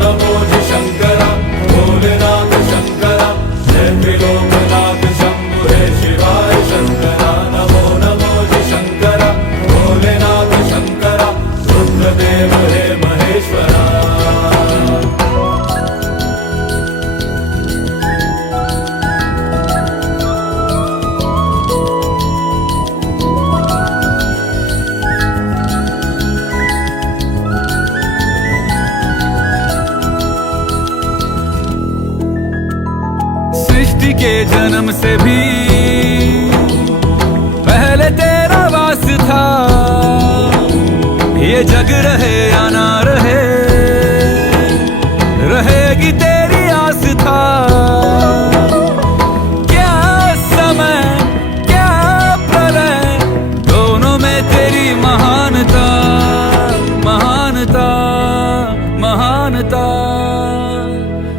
नमो जि शंकरा भोलेनाथ शंकरा जय त्रिलोकनाथ शंभु हे शिवाय शंकरा नमो जि शंकरा भोलेनाथ शंकरा रुद्रदेव हे महेश्वरा। सृष्टि के जन्म से भी पहले तेरा वास था, ये जग रहे या ना रहे, रहेगी तेरी आस था। क्या समय क्या प्रलय, दोनों में तेरी महानता महानता महानता।